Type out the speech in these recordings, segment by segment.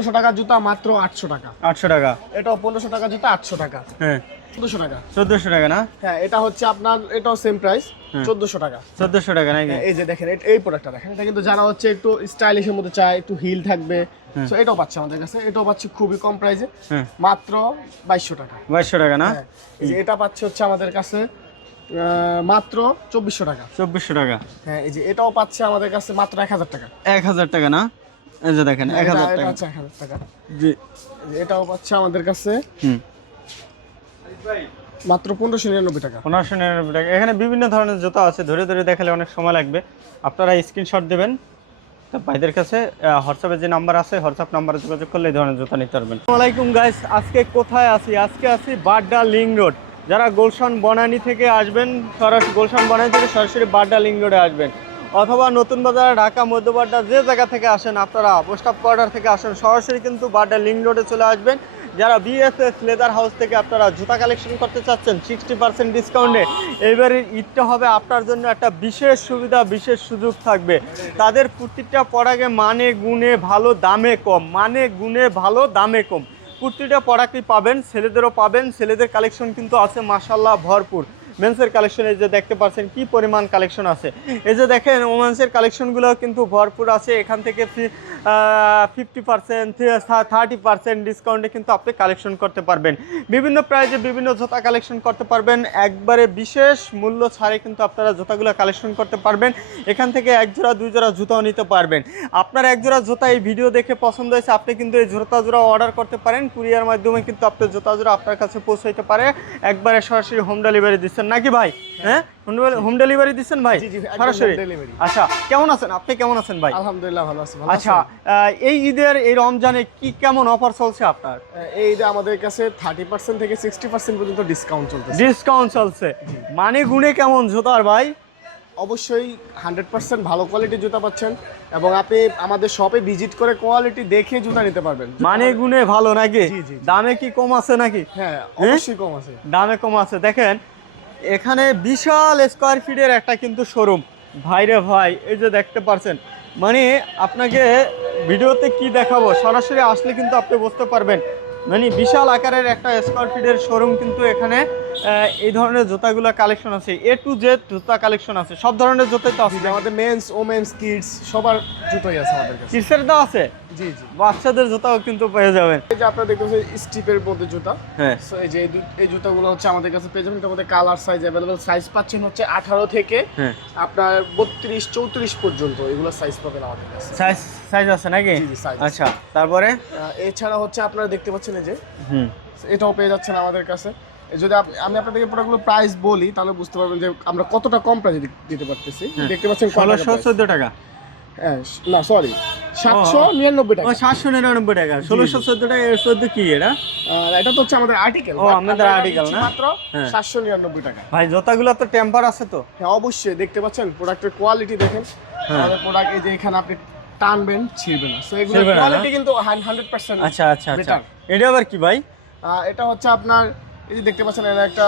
1500 টাকার জুতা মাত্র 800 টাকা। 800 টাকা। এটাও 1500 টাকার জুতা 800 টাকা। হ্যাঁ 1400 টাকা। 1400 টাকা না? হ্যাঁ এটা হচ্ছে আপনার, এটাও সেম প্রাইস 1400 টাকা। 1400 টাকা নাকি? এই যে দেখেন এই প্রোডাক্টটা দেখেন, এটা কিন্তু যারা হচ্ছে একটু স্টাইলিশের মধ্যে চায়, একটু হিল থাকবে, সো এটাও পাচ্ছে আমাদের কাছে। এটাও পাচ্ছে খুবই কম প্রাইসে, মাত্র 2200 টাকা। 2200 টাকা না? এই যে এটা পাচ্ছে হচ্ছে আমাদের কাছে মাত্র 2400 টাকা। 2400 টাকা। হ্যাঁ এই যে এটাও পাচ্ছে আমাদের কাছে মাত্র 1000 টাকা। 1000 টাকা না? এই যে দেখেন 1000 টাকা। এটা হচ্ছে 1000 টাকা। জি এটাও পাচ্ছে আমাদের কাছে মাত্র 1599 টাকা। 1599 টাকা। এখানে বিভিন্ন ধরনের জুতা আছে, ধরে ধরে দেখালে অনেক সময় লাগবে। আপনারা স্ক্রিনশট দেবেন, তো ভাইদের কাছে হোয়াটসঅ্যাপে যে নাম্বার আছে, হোয়াটসঅ্যাপ নাম্বারে যোগাযোগ করলে এই ধরনের জুতা নিতে পারবেন। আসসালামু আলাইকুম গাইস, আজকে কোথায় আছি? আজকে আছি বাড্ডা লিংক রোড। যারা গুলশান বনানী থেকে আসবেন, সরাসরি গুলশান বনানী থেকে সরাসরি বাড্ডা লিংক রোডে আসবেন, অথবা নতুন বাজার, ঢাকা, মধ্যবাড্ডা, যে জায়গা থেকে আসেন আপনারা, পোস্ট কোয়ার্টার থেকে আসেন, সরাসরি কিন্তু বাড্ডা লিংক রোডে চলে আসবেন। যারা বিএসএস লেদার হাউস থেকে আপনারা জুতা কালেকশন করতে চাচ্ছেন 60% ডিসকাউন্টে, এইবারের ঈদটা হবে আপনার জন্য একটা বিশেষ সুবিধা, বিশেষ সুযোগ থাকবে। তাদের প্রত্যেকটা প্রোডাক্টে মানে গুণে ভালো, দামে কম, মানে গুণে ভালো, দামে কম। প্রত্যেকটা প্রোডাক্টই পাবেন, ছেলেদেরও পাবেন। ছেলেদের কালেকশন কিন্তু আছে মাশাআল্লাহ ভরপুর। মেন্সের কালেকশন এই যে দেখতে পাচ্ছেন কি পরিমাণ কালেকশন আছে। এই যে দেখেন ওমেন্সের কালেকশনগুলো কিন্তু ভরপুর আছে। এখান থেকে 50% 30% ডিসকাউন্টে কিন্তু আপনি কালেকশন করতে পারবেন। বিভিন্ন প্রাইজে বিভিন্ন জুতা কালেকশন করতে পারবেন। একবারে বিশেষ মূল্য ছাড়ে কিন্তু আপনারা জুতাগুলো কালেকশন করতে পারবেন। এখান থেকে এক জোড়া দুই জোড়া জুতাও নিতে পারবেন। আপনার এক জোড়া জুতা এই ভিডিও দেখে পছন্দ হয়েছে, আপনি কিন্তু এই জুতা জোড়া অর্ডার করতে পারেন। কুরিয়ার মাধ্যমে কিন্তু আপনার জুতা জোড়া আপনার কাছে পৌঁছাইতে পারে। একবারে সরাসরি হোম ডেলিভারি দিচ্ছেন নাকি ভাই? হ্যাঁ হোম ডেলিভারি দিচ্ছেন ভাই সরাসরি? আচ্ছা কেমন আছেন আপনি? কেমন আছেন ভাই? আলহামদুলিল্লাহ ভালো আছি। আচ্ছা এই ঈদের, এই রমজানে কি কেমন অফার চলছে আপনার? এই ঈদে আমাদের কাছে 30% থেকে 60% পর্যন্ত ডিসকাউন্ট চলছে। ডিসকাউন্ট চলছে মানে গুণে কেমন জুতার ভাই? অবশ্যই 100% ভালো কোয়ালিটির জুতা পাচ্ছেন, এবং আপনি আমাদের শপে ভিজিট করে কোয়ালিটি দেখে জুতা নিতে পারবেন। মানে গুণে ভালো নাকি? দামে কি কম আছে নাকি? হ্যাঁ অবশ্যই কম আছে, দামে কম আছে। দেখেন এখানে বিশাল স্কোয়ার ফিটের একটা কিন্তু শোরুম ভাইরে ভাই, এই যে দেখতে পারছেন। মানে আপনাকে ভিডিওতে কি দেখাবো, সরাসরি আসলে কিন্তু আপনি বুঝতে পারবেন। মানে বিশাল আকারের একটা স্কোয়ার ফিটের শোরুম কিন্তু এখানে এই ধরনের জুতাগুলো কালেকশন আছে, A to Z জুতা কালেকশন আছে, সব ধরনের জুতাই তো আছে। আমাদের মেন্স, ওমেন্স, কিডস সবার জুতোই আছে আমাদের কাছে। কিডসের দাও আছে? জি জি, বাচ্চাদের জুতাও কিন্তু পেয়ে যাবেন। এই যে আপনারা দেখতেছেন স্টিপের মধ্যে জুতা, হ্যাঁ সো এই যে এই জুতাগুলো হচ্ছে আমাদের কাছে পেয়ে যাবেন। এটার মধ্যে কালার সাইজ अवेलेबल, সাইজ পাচ্ছেন হচ্ছে 18 থেকে আপনার 32 34 পর্যন্ত, এগুলো সাইজ পাবেন আমাদের কাছে। সাইজ আছে নাকি? জি জি সাইজ। আচ্ছা তারপরে এছাড়া হচ্ছে আপনারা দেখতে পাচ্ছেন এই যে এটাও পেয়ে যাচ্ছেন আমাদের কাছে। যদি আমি আপনাদেরকে প্রোডাক্টগুলো প্রাইস বলি তাহলে বুঝতে পারবেন যে আমরা কতটা কম প্রাইসে দিতে পারতেছি। দেখতে পাচ্ছেন 1614 টাকা, না সরি 799 টাকা। 799 টাকা, 1614 টাকা। 14 কি এটা? এটা তো হচ্ছে আমাদের আর্টিকেল। ও আমাদের আর্টিকেল না, মাত্র 799 টাকা। ভাই জুতাগুলো তো টেম্পার আছে তো? হ্যাঁ অবশ্যই, দেখতে পাচ্ছেন প্রোডাক্টের কোয়ালিটি দেখেন। আমাদের প্রোডাক্ট এই যে এখানে আপনি টানবেন ছিড়বে না, সো এগুলো কোয়ালিটি কিন্তু 100%। আচ্ছা আচ্ছা আচ্ছা, এটা আবার কি ভাই? এটা হচ্ছে আপনার এই যে দেখতে পাচ্ছেন এটা একটা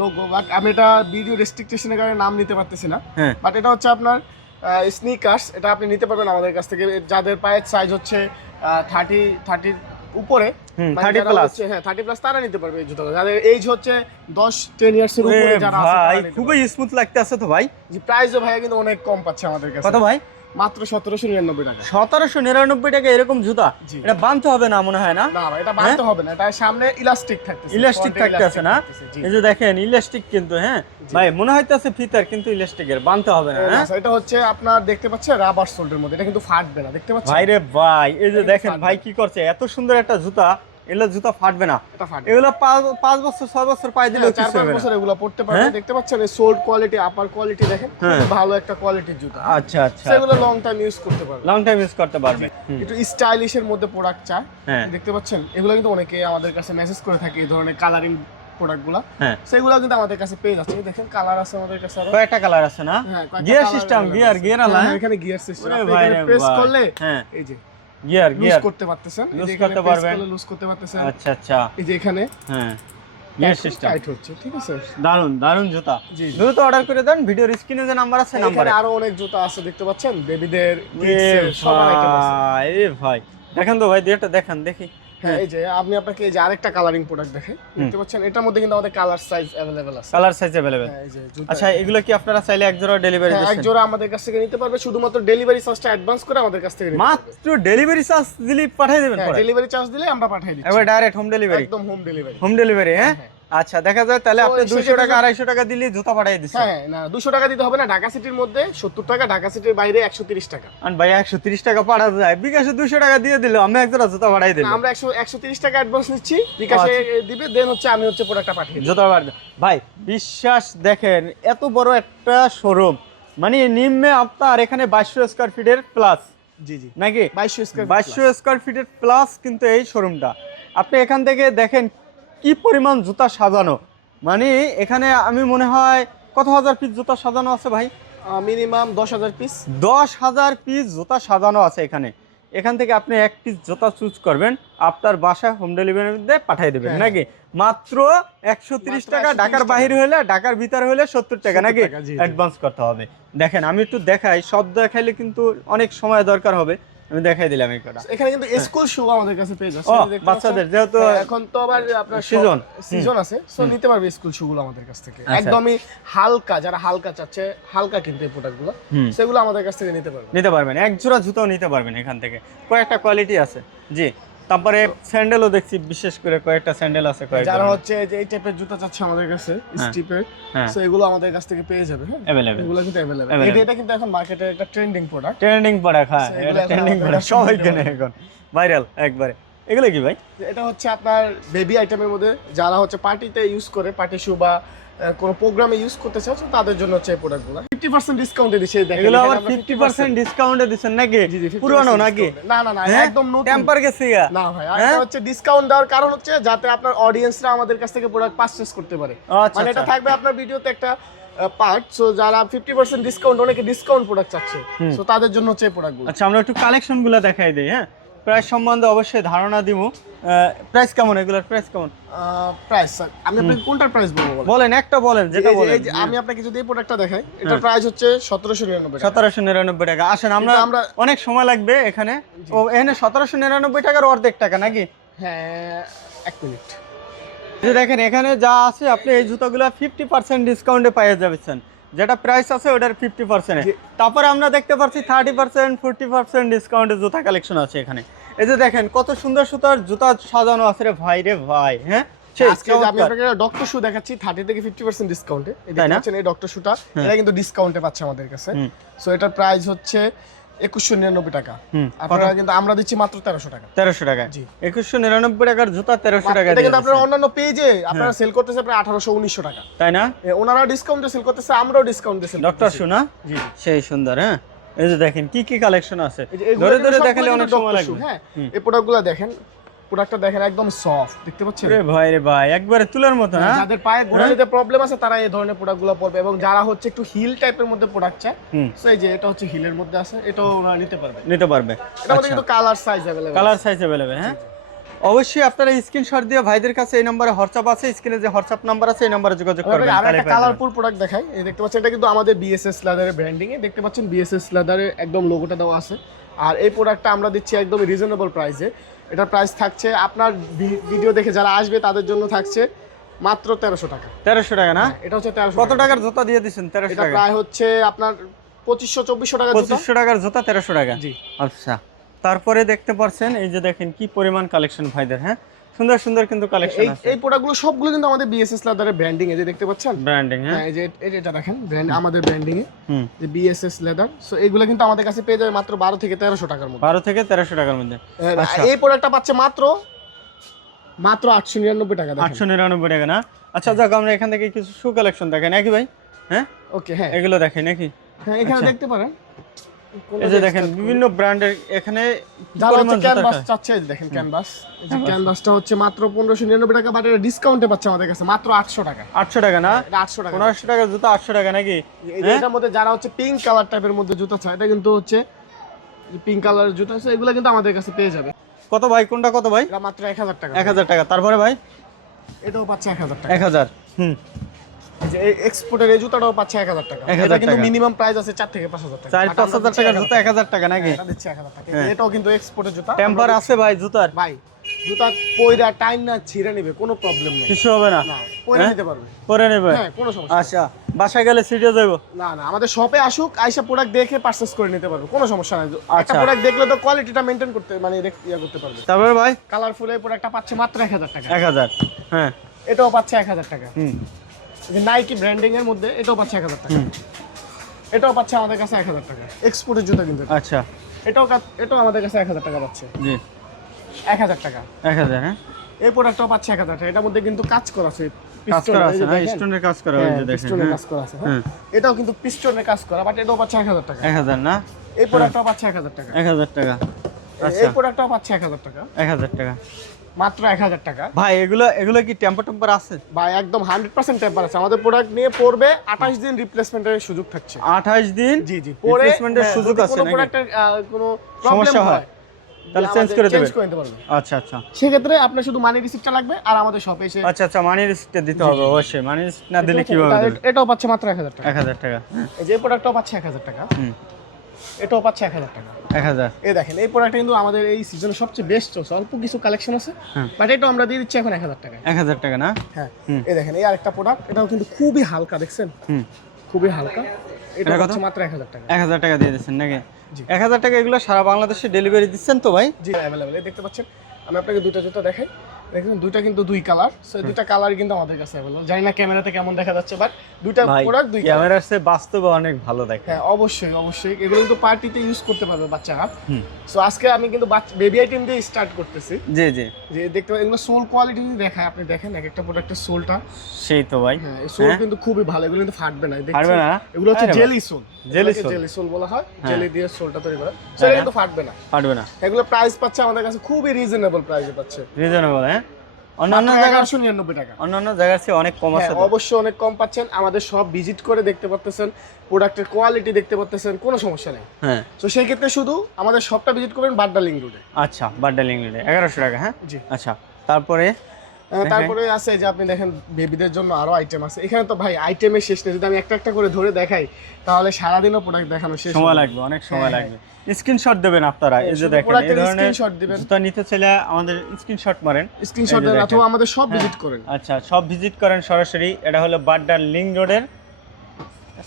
লোগো, বাট আমি এটা ভিডিও রেস্ট্রিকশনের কারণে নাম নিতে পারতেছি না। বাট এটা হচ্ছে আপনার স্নিকার্স, এটা আপনি নিতে পারবেন আমাদের কাছ থেকে। যাদের পায়ের সাইজ হচ্ছে 30 উপরে, 30 প্লাস, হ্যাঁ 30 প্লাস, তারা নিতে পারবে এই জুতো। যাদের এজ হচ্ছে 10-10 ইয়ার্স এর উপরে যারা আছে, ভাই খুবই স্মুথ লাগতেছে তো ভাই। জি প্রাইসও ভাই কিন্তু অনেক কম পাচ্ছে আমাদের কাছে। কত ভাই? মাত্র 1799 টাকা। 1799 টাকা এরকম জুতা? এটা বানতে হবে না মনে হয় না? না ভাই এটা বানতে হবে না, এটা সামনে ইলাস্টিক থাকতেছে। ইলাস্টিক থাকতেছে না? এই যে দেখেন ইলাস্টিক কিন্তু, হ্যাঁ ভাই মনে হইতাছে ফিতার, কিন্তু ইলাস্টিকের, বানতে হবে না। হ্যাঁ এটা হচ্ছে আপনার দেখতে পাচ্ছেন রাবার সোলের মধ্যে, এটা কিন্তু ফাটবে না, দেখতে পাচ্ছেন ভাই রে ভাই। এই যে দেখেন ভাই কি করছে, এত সুন্দর একটা জুতা, এগুলো জুতা ফাটবে না। এগুলো 5 বছর 6 বছর পায়ে দিলে 4-5 বছর এগুলো পড়তে পারবে। দেখতে পাচ্ছেন এই সোল কোয়ালিটি, আপার কোয়ালিটি দেখেন, খুব ভালো একটা কোয়ালিটির জুতা। আচ্ছা আচ্ছা, সেগুলো লং টাইম ইউজ করতে পারবে, লং টাইম ইউজ করতে পারবে। একটু স্টাইলিশের মধ্যে প্রোডাক্ট চায়, দেখতে পাচ্ছেন এগুলো কিন্তু অনেকে আমাদের কাছে মেসেজ করে থাকে এই ধরনের কালারিং প্রোডাক্টগুলো, সেগুলো কিন্তু আমাদের কাছে পেয়ে যাচ্ছে। দেখেন কালার আছে আমাদের কাছে, আরো কয়টা কালার আছে না? গিয়ার সিস্টেম, গিয়ার আলা, এখানে গিয়ার সিস্টেম। আপনি এখানে প্রেস করলে এই যে গিয়ার লুজ করতে পারতেছেন, লুজ করতে পারবেন, লুজ করতে পারতেছেন। আচ্ছা আচ্ছা, এই যে এখানে গিয়ার সিস্টেম টাইট হচ্ছে, ঠিক আছে। দারুন দারুন জুতা, দ্রুত অর্ডার করে দেন। ভিডিওর স্ক্রিনে যে নাম্বার আছে, নাম্বারে আরো অনেক জুতা আছে, দেখতে পাচ্ছেন বেবিদের, কিডসের, সব আইটেম আছে। এই ভাই দেখেন তো ভাই দুইটা দেখান দেখি। হ্যাঁ এই যে আমি আপনাকে এই যে আরেকটা কালারিং প্রোডাক্ট দেখাই, দেখতে পাচ্ছেন এটার মধ্যে কিন্তু আমাদের কালার সাইজ अवेलेबल আছে। Colour size available. হ্যাঁ এই যে আচ্ছা এগুলো কি আপনারা চাইলে এক জোড়া ডেলিভারি দিচ্ছেন? এক দিচ্ছেন? জোড়া আমাদের কাছ থেকে নিতে পারবে, শুধুমাত্র ডেলিভারি চার্জটা অ্যাডভান্স করে আমাদের কাছ থেকে নিতে পারবে। মাত্র ডেলিভারি চার্জ দিলে পাঠিয়ে দেবেন পরে? ডেলিভারি চার্জ দিলে আমরা পাঠিয়ে দিচ্ছি এবার ডাইরেক্ট হোম ডেলিভারি? একদম হোম ডেলিভারি। হোম ডেলিভারি হ্যাঁ। আচ্ছা দেখা যায় তাহলে আপনি 200 টাকা 250 টাকা দিলে জুতা পাঠিয়ে দিচ্ছেন। হ্যাঁ না 200 টাকা দিতে হবে না, ঢাকা সিটির মধ্যে 70 টাকা, ঢাকা সিটির বাইরে 130 টাকা। আর ভাই 130 টাকা পাঠাতে যায়, বিকাশে 200 টাকা দিয়ে দিলে আমি এক জোড়া জুতা পাঠিয়ে দিলাম। আমরা 130 টাকা অ্যাডভান্স নিচ্ছি, বিকাশে দিবে, দেন হচ্ছে আমি হচ্ছে প্রোডাক্টটা পাঠিয়ে দিই। জুতা পাঠিয়ে ভাই বিশ্বাস দেখেন এত বড় একটা শোরুম, মানে নিম্নে আপনার এখানে 2200 স্কয়ার ফিটের প্লাস। জি জি নাকি 2200 স্কয়ার ফিটের প্লাস কিন্তু এই শোরুমটা। আপনি এখান থেকে দেখেন কি পরিমাণ জুতা সাজানো, মানে এখানে আমি মনে হয় কত হাজার পিস জুতা সাজানো আছে ভাই? Minimum 10,000 piece. 10,000 পিস জুতা সাজানো আছে এখানে। এখান থেকে আপনি এক পিস জুতা চুজ করবেন, আপনার বাসায় হোম ডেলিভারিতে পাঠিয়ে দেবেন। নাকি মাত্র 130 টাকা, ঢাকার বাইরে হলে, ঢাকার ভিতরে হলে 70 টাকা নাকি অ্যাডভান্স করতে হবে। দেখেন আমি একটু দেখাই, সব দেখাইলে কিন্তু অনেক সময় দরকার হবে, আমি দেখাই দিলাম এই কটা। এখানে কিন্তু স্কুল শু আমাদের কাছে পেয়ে যাচ্ছে, বাচ্চাদের যেহেতু এখন তো আবার আপনার সিজন আছে, সো নিতে পারবে স্কুল শুগুলো আমাদের কাছ থেকে একদমই হালকা, যারা হালকা চাচ্ছে, হালকা কিন্তু এই প্রোডাক্টগুলো সেগুলো আমাদের কাছ থেকে নিতে পারবেন। এক জোড়া জুতাও নিতে পারবেন এখান থেকে, কয়েকটা কোয়ালিটি আছে। জি তারপরে স্যান্ডেলও দেখছি, বিশেষ করে কয়েকটা স্যান্ডেল আছে, যারা হচ্ছে যে এই টাইপের জুতা চাচ্ছে আমাদের কাছে স্টিপের, সো এগুলো আমাদের কাছ থেকে পেয়ে যাবে। হ্যাঁ अवेलेबल, এগুলো কিন্তু अवेलेबल। এটা কিন্তু এখন মার্কেটে একটা ট্রেন্ডিং প্রোডাক্ট। হ্যাঁ এটা ট্রেন্ডিং প্রোডাক্ট, সবাই কেনে এখন, ভাইরাল একবারে। এগুলো কি ভাই? এটা হচ্ছে আপনার বেবি আইটেমের মধ্যে, যারা হচ্ছে পার্টিতে ইউজ করে, পার্টি শু বা কোনো প্রোগ্রামে ইউজ করতে চাচ্ছে তাদের জন্য হচ্ছে এই প্রোডাক্টগুলো 50% ডিসকাউন্টে দিছে। দেখেন এগুলো আবার 50% ডিসকাউন্টে দিবেন নাকি? পুরানো নাকি? না না না একদম নতুন, টেম্পার গেছে না ভাই। এটা হচ্ছে ডিসকাউন্ট দেওয়ার কারণ হচ্ছে যাতে আপনার অডিয়েন্সরা আমাদের কাছ থেকে প্রোডাক্ট পারচেজ করতে পারে। মানে এটা থাকবে আপনার ভিডিওতে একটা পার্ট, সো যারা 50% ডিসকাউন্ট, অনেকে ডিসকাউন্ট প্রোডাক্ট চাচ্ছে, সো তাদের জন্য হচ্ছে এই প্রোডাক্টগুলো। আচ্ছা আমরা একটু কালেকশনগুলো দেখাই দেই। হ্যাঁ প্রাইস সম্বন্ধে অবশ্যই ধারণা দিব। প্রাইস কেমন, এগুলোর প্রাইস কেমন? প্রাইস আমি আপনাকে কোনটার প্রাইস বলবো বলেন, একটা বলেন যেটা বলেন। আমি আপনাকে যদি এই প্রোডাক্টটা দেখাই, এটার প্রাইস হচ্ছে 1799 টাকা। 1799 টাকা। আসেন আমরা অনেক সময় লাগবে এখানে। ও এখানে 1799 টাকার অর্ধেক টাকা নাকি? হ্যাঁ এক মিনিট, এই যে দেখেন এখানে যা আছে আপনি এই জুতাগুলো 50% ডিসকাউন্টে পেয়ে যাবেন, যেটা প্রাইস আছে ওটার 50%। তারপরে আমরা দেখতে পাচ্ছি 30% 40% ডিসকাউন্টে জুতা কালেকশন আছে এখানে। এই যে দেখেন কত সুন্দর সুন্দর জুতা সাজানো আছে রে ভাই রে ভাই। হ্যাঁ আজকে আমি আপনাকে ডক্টর শু দেখাচ্ছি 30 থেকে 50% ডিসকাউন্টে। এই দেখছেন এই ডক্টর শুটা, এটা কিন্তু ডিসকাউন্টে পাচ্ছে আমাদের কাছে। সো এটার প্রাইস হচ্ছে 2199 টাকা। আপনারা কিন্তু আমরা দিচ্ছি মাত্র 1300 টাকা। 1300 টাকা? জি 2199 টাকার জুতা 1300 টাকা। এটা কিন্তু আপনারা অন্যান্য পেজে আপনারা সেল করতেছে প্রায় 1800 1900 টাকা, তাই না? ওনারা ডিসকাউন্টে সেল করতেছে, আমরাও ডিসকাউন্টে সেল। ডক্টর শু না? জি সেই সুন্দর। হ্যাঁ এই যে দেখেন কি কি কালেকশন আছে, ধরে ধরে দেখালে অনেক সময় লাগবে। হ্যাঁ এই প্রোডাক্টগুলো দেখেন, প্রোডাক্টটা দেখেন একদম সফট, দেখতে পাচ্ছেন? রে ভাই একবারে তুলার মতো। হ্যাঁ যাদের পায়ে গোড়ালিতে প্রবলেম আছে তারা এই ধরনের প্রোডাক্টগুলো পরবে, এবং যারা হচ্ছে একটু হিল টাইপের মধ্যে প্রোডাক্ট চায়, সো এই যে এটা হচ্ছে হিলের মধ্যে আছে, এটাও ওরা নিতে পারবে। এটার মধ্যে কিন্তু কালার সাইজ अवेलेबल। হ্যাঁ অবশ্যই আপনারা স্ক্রিনশট দিয়ে ভাইদের কাছে, এই নম্বরে হোয়াটসঅ্যাপ আছে, স্ক্রিনে যে হোয়াটসঅ্যাপ নাম্বার আছে এই নম্বরে যোগাযোগ করবেন। আর একটা কালারফুল প্রোডাক্ট দেখাই, এই দেখতে পাচ্ছেন এটা কিন্তু আমাদের বিএসএস লেদারের ব্র্যান্ডিং এ, দেখতে পাচ্ছেন বিএসএস লেদারের একদম লোগোটা দেওয়া আছে। আর এই প্রোডাক্টটা আমরা দিচ্ছি একদম রিজনেবল প্রাইসে। এটার প্রাইস থাকছে আপনার ভিডিও দেখে যারা আসবে তাদের জন্য থাকছে মাত্র 1300 টাকা। 1300 টাকা না? এটা হচ্ছে 1300। কত টাকার জুতা দিয়ে দিবেন 1300 টাকা? এটা প্রায় হচ্ছে আপনার 2500-2400 টাকা জুতা। 2500 টাকার জুতা 1300 টাকা। জি আচ্ছা। তারপরে দেখতে পাচ্ছেন এই যে দেখেন কি পরিমাণ কালেকশন ভাইদের। হ্যাঁ সুন্দর সুন্দর কিন্তু কালেকশন আছে। এই প্রোডাক্টগুলো সবগুলো কিন্তু আমাদের বিএসএস লেদারের ব্র্যান্ডিং এ, যে দেখতে পাচ্ছেন ব্র্যান্ডিং। হ্যাঁ এই যে এটা দেখেন ব্র্যান্ড আমাদের ব্র্যান্ডিং এ, যে বিএসএস লেদার। সো এগুলো কিন্তু আমাদের কাছে পেয়ে যাবে মাত্র 12 থেকে 1300 টাকার মধ্যে। 12 থেকে 1300 টাকার মধ্যে। এই প্রোডাক্টটা পাচ্ছে মাত্র 899 টাকা। 899 টাকা না? আচ্ছা যাক আমরা এখান থেকে কিছু শু কালেকশন দেখাই নাকি ভাই? হ্যাঁ ওকে, হ্যাঁ এগুলো দেখাই নাকি? হ্যাঁ এখানে দেখতে পারেন, এই যে দেখেন বিভিন্ন ব্র্যান্ডের এখানে ক্যানভাস চাচ্ছে। দেখেন ক্যানভাস, এই যে ক্যানভাসটা হচ্ছে মাত্র 1599 টাকা, বাট এটা ডিসকাউন্টে পাচ্ছে আমাদের কাছে মাত্র 800 টাকা। 800 টাকা না? এটা 800 টাকা। 1500 টাকার জুতা 800 টাকা নাকি? এটার মধ্যে যারা হচ্ছে পিঙ্ক কালার টাইপের মধ্যে জুতা চায়, এটা কিন্তু হচ্ছে পিঙ্ক কালারের জুতা আছে, এগুলো কিন্তু আমাদের কাছে পেয়ে যাবে। কত ভাই, কোনটা কত ভাই? এটা মাত্র 1000 টাকা। 1000 টাকা। তারপরে ভাই এটাও পাচ্ছে 1000 টাকা। 1000। যে এক্সপোর্টের এই জুতাটাও পাচ্ছে 1000 টাকা। 1000 এটা কিন্তু টাকা। মিনিমাম প্রাইস আছে 4 থেকে 5000 টাকা। 4-5000 টাকার জুতা 1000 টাকা নাকি? এটা দিচ্ছে 1000 টাকা। এটাও কিন্তু এক্সপোর্টের জুতা। টেম্পার আছে ভাই জুতার? ভাই জুতা পয়রা টাইম না ছিঁড়ে নেবে, কোনো প্রবলেম নেই। কিছু হবে না? না, পয়রা নিতে পারবে। পরে নেবে? হ্যাঁ, কোনো সমস্যা আচ্ছা, বাসায় গেলে সিটে যাবো? না না, আমাদের শপে আসুক, আইসা প্রোডাক্ট দেখে পারচেজ করে নিতে পারবে, কোনো সমস্যা নাই। একটা আচ্ছা। প্রোডাক্ট দেখলে তো কোয়ালিটিটা মেইনটেইন করতে মানে ইয়া করতে পারবে। তারপরে ভাই কালারফুল এই প্রোডাক্টটা পাচ্ছে মাত্র 1000 টাকা। 1000। হ্যাঁ, এটাও পাচ্ছে 1000 টাকা। হুম যে নাইকি ব্র্যান্ডিং এর মধ্যে এটাও পাচ্ছে 1000 টাকা। এটাও পাচ্ছে আমাদের কাছে 1000 টাকা। এক্সপোর্টের জুতা কিন্তু এটা। আচ্ছা, এটাও আমাদের কাছে 1000 টাকা পাচ্ছে। জি 1000 টাকা। 1000। হ্যাঁ, এই প্রোডাক্টটাও পাচ্ছে 1000 টাকা। এটার মধ্যে কিন্তু কাজ করা আছে, কাজ করা আছে না? স্টোনের কাজ করা ওই যে দেখেন। পিস্টনের কাজ করা আছে। হ্যাঁ, এটাও কিন্তু পিস্টনের কাজ করা, বাট এটাও পাচ্ছে 1000 টাকা। 1000 না? এই প্রোডাক্টটাও পাচ্ছে 1000 টাকা। 1000 টাকা। আচ্ছা, এই প্রোডাক্টটাও পাচ্ছে 1000 টাকা। 1000 টাকা। মাত্র 1000 টাকা। ভাই এগুলো কি টেম্পার আছে? ভাই একদম 100% টেম্পার আছে। আমাদের প্রোডাক্ট নিয়ে পড়বে 28 দিন রিপ্লেসমেন্টের সুযোগ থাকছে। 28 দিন? জি জি, পরে রিপ্লেসমেন্টের সুযোগ আছে কোনো নাকি? প্রোডাক্টের কোনো সমস্যা প্রবলেম হয় হয় তাহলে চেঞ্জ করে দেবেন? চেঞ্জ করে নিতে পারবেন। আচ্ছা আচ্ছা। সেক্ষেত্রে আপনার শুধু মানি রিসিপ্টটা লাগবে আর আমাদের শপে এসে। আচ্ছা আচ্ছা, মানি রিসিপ্টটা দিতে হবে অবশ্যই। মানি রিসিপ্ট না দিলে কিভাবে দেবেন? এটাও পাচ্ছে মাত্র 1000 টাকা। 1000 টাকা। এই যে প্রোডাক্টটাও পাচ্ছে 1000 টাকা। হুম, এটাও পাচ্ছে 1000 টাকা। 1000। এই দেখেন, এই প্রোডাক্টটা কিন্তু আমাদের এই সিজনে সবচেয়ে বেস্ট চলছে। অল্প কিছু কালেকশন আছে, হুম। বাট এটাও আমরা দিয়ে দিচ্ছি এখন 1000 টাকা। 1000 টাকা না? হ্যাঁ, হুম। এই দেখেন, এই আরেকটা প্রোডাক্ট, এটাও কিন্তু খুবই হালকা, দেখছেন? হুম, খুবই হালকা। এটা এটা কত? হচ্ছে মাত্র 1000 টাকা। 1000 টাকা দিয়ে দিচ্ছেন নাকি? জি। 1000 টাকা। এগুলো সারা বাংলাদেশে ডেলিভারি দিচ্ছেন তো ভাই? জি, अवेलेबल। এই দেখতে পাচ্ছেন, আমি আপনাকে দুইটা জুতা দেখাই। দেখেন, দুইটা কিন্তু দুই কালার। সো দুইটা কালারই কিন্তু আমাদের কাছে अवेलेबल। জানি না ক্যামেরাতে কেমন দেখা যাচ্ছে, বাট দুইটা ভাই প্রোডাক্ট দুই কালার। ক্যামেরার চেয়ে বাস্তবে অনেক ভালো দেখে। হ্যাঁ, অবশ্যই অবশ্যই। এগুলো কিন্তু পার্টিতে ইউজ করতে পারবে বাচ্চারা। হুম, সো আজকে আমি কিন্তু বেবি আইটেম দিয়ে স্টার্ট করতেছি। জি জি। যে দেখতে পাচ্ছেন, এগুলো সোল কোয়ালিটি যদি দেখায়, আপনি দেখেন এক একটা প্রোডাক্টের সোলটা। সেই তো ভাই। হ্যাঁ, এই সোল কিন্তু খুবই ভালো। এগুলো কিন্তু ফাটবে না। দেখছেন? পারবে না? এগুলো হচ্ছে আরে jelly soul. Jelly soul. Jelly soul বলা হয়। হ্যাঁ। জেলি দিয়ে সোলটা তৈরি করা। সেটা কিন্তু ফাটবে না। পারবে না? এগুলো প্রাইস পাচ্ছে আমাদের কাছে খুবই রিজনেবল প্রাইসে পাচ্ছে। রিজনেবল? হ্যাঁ, অন্যান্য জায়গার 1199 টাকা। অন্যান্য জায়গার চেয়ে অনেক কম আছে হ্যাঁ, তো? অবশ্যই অনেক কম পাচ্ছেন। আমাদের সব ভিজিট করে দেখতে পারতেছেন, প্রোডাক্টের কোয়ালিটি দেখতে পারতেছেন, কোনো সমস্যা নেই। হ্যাঁ, তো সেই ক্ষেত্রে শুধু আমাদের শপটা ভিজিট করবেন বাড্ডা লিংক রোডে। আচ্ছা, বাড্ডা লিংক রোডে 1100 টাকা। হ্যাঁ, জি। আচ্ছা। তারপরে তারপরে আছে যে আপনি দেখেন, বেবিদের জন্য আরো আইটেম আছে। এখানে তো ভাই আইটেমের শেষ নেই। যদি আমি একটা একটা করে ধরে দেখাই, তাহলে সারাদিনও প্রোডাক্ট দেখানো শেষ সময় হবে না। লাগবে, অনেক সময় হ্যাঁ, লাগবে। স্ক্রিনশট দেবেন আপনারা। এই যে শুধু দেখেন, এই প্রোডাক্টের ধরনের স্ক্রিনশট দিবেন। জুতা নিতে চাইলে আমাদের স্ক্রিনশট মারেন। স্ক্রিনশট এই যে দেন দেখেন। অথবা আমাদের সব ভিজিট করেন। আচ্ছা, সব ভিজিট করেন সরাসরি। এটা হলো বাড্ডা লিংক রোডের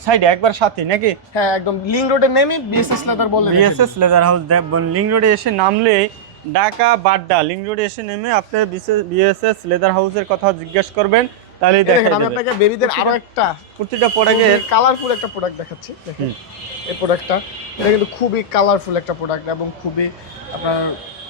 সাইডে একবার সাথে নাকি? হ্যাঁ, একদম লিংক রোডে নেমে বিএসএস লেদার বলে বিএসএস লেদার হাউস লিংক রোডে এসে নামলে ঢাকা বাড্ডা লিংক রোডে এসে নেমে আপনি বিএসএস লেদার হাউসের কথা জিজ্ঞেস করবেন, তাহলেই দেখা দেখেন। আমি যাবে। আপনাকে বেবিদের আরো একটা প্রতিটা প্রোডাক্টের কালারফুল একটা প্রোডাক্ট দেখাচ্ছি। দেখেন এই প্রোডাক্টটা, এটা কিন্তু খুবই কালারফুল একটা প্রোডাক্ট এবং খুবই আপনার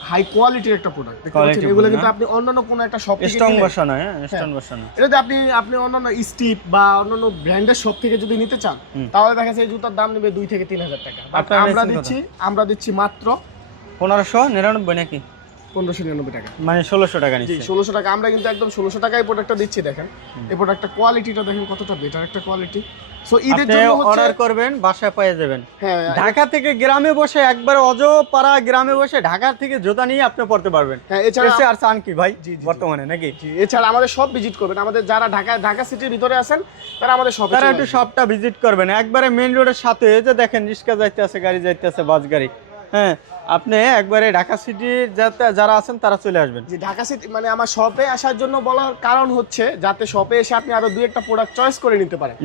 হাই কোয়ালিটির একটা প্রোডাক্ট। দেখতে পাচ্ছেন, Quality এগুলো full কিন্তু না? আপনি অন্যান্য কোনো একটা শপ থেকে স্ট্রং কিনে- বসানো। হ্যাঁ, স্ট্রং বসানো। এটা যদি আপনি অন্যান্য স্টিপ বা অন্যান্য ব্র্যান্ডের শপ থেকে যদি নিতে চান, তাহলে দেখা যায় এই জুতার দাম নেবে 2 থেকে 3000 টাকা। বাট আপনারা আমরা দিচ্ছি মাত্র 1599 নাকি? 1599 টাকা। মানে 1600 টাকা জি, নিচ্ছে। 1600 টাকা। আমরা কিন্তু একদম 1600 টাকায় প্রোডাক্টটা দিচ্ছি। দেখেন এই প্রোডাক্টটা কোয়ালিটিটা দেখেন কতটা বেটার একটা কোয়ালিটি। সো ঈদের আপনি জন্য হচ্ছে অর্ডার করবেন, বাসায় পেয়ে যাবেন। হ্যাঁ, ঢাকা থেকে গ্রামে বসে, একবার অজপাড়া গ্রামে বসে ঢাকা থেকে জুতা নিয়ে আপনি পড়তে পারবেন। হ্যাঁ, এছাড়া এসে আর চান কি ভাই জি, জি, জি। বর্তমানে নাকি? জি, এছাড়া আমাদের সব ভিজিট করবেন। আমাদের যারা ঢাকা সিটির ভিতরে আছেন, তারা আমাদের শপে তারা একটু শপটা ভিজিট করবেন। একবারে মেইন রোডের সাথে এই যে দেখেন, রিক্সা যাইতে আছে, গাড়ি যাইতে আছে, বাস গাড়ি। হ্যাঁ, আপনি একবারে ঢাকা সিটির যারা আছেন তারা চলে আসবেন। যে ঢাকা সিটি মানে আমার শপে আসার জন্য বলার কারণ হচ্ছে যাতে শপে এসে আপনি আরো দুই একটা প্রোডাক্ট চয়েস করে নিতে পারেন।